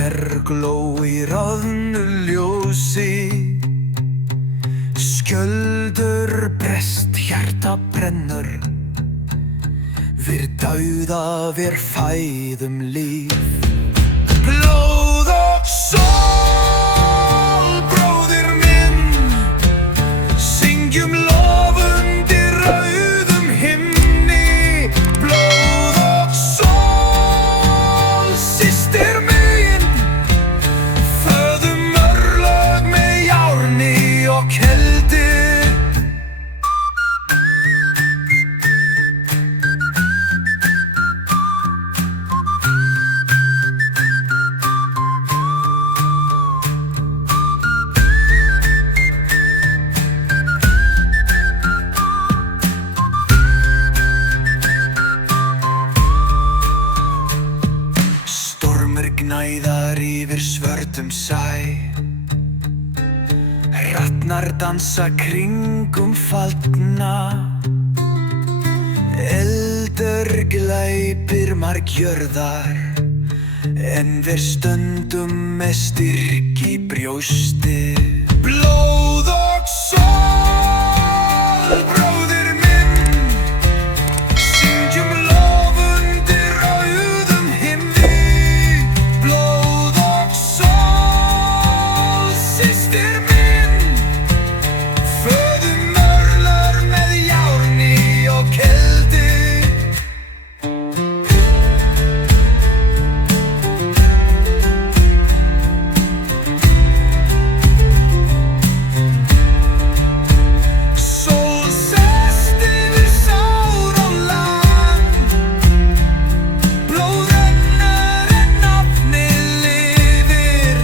Þvergló í ráðnu ljósi, skjöldur brest, hjarta brennur. Við dauða við fæðum líf. Blóð og sól, bróðir minn, syngjum lof undir rauðum himni. Blóð og sól, systir mín, föðum örlög með járni og keldi. Gnæðar yfir svörtum sæ, hrafnar dansa kringum faldna. Eldur glæpir margjörðar, en við stöndum með styrk í brjósti. Blóð og sól, bróðir minn, syngjum lof undir rauðum himni. Blóð og sól, systir mín, föðum örlög með járni og keldi. Sól sest yfir sár og land, blóð rennur en nafnið lifir.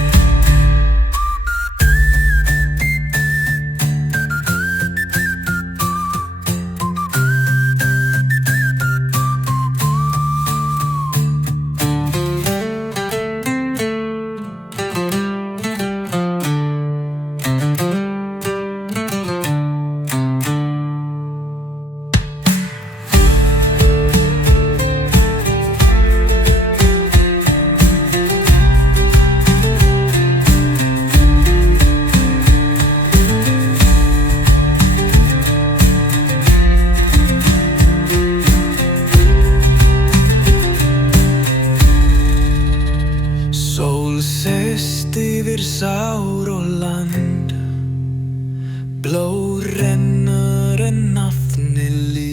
Sól sest yfir sár og land, blóð rennur en nafnið lifir.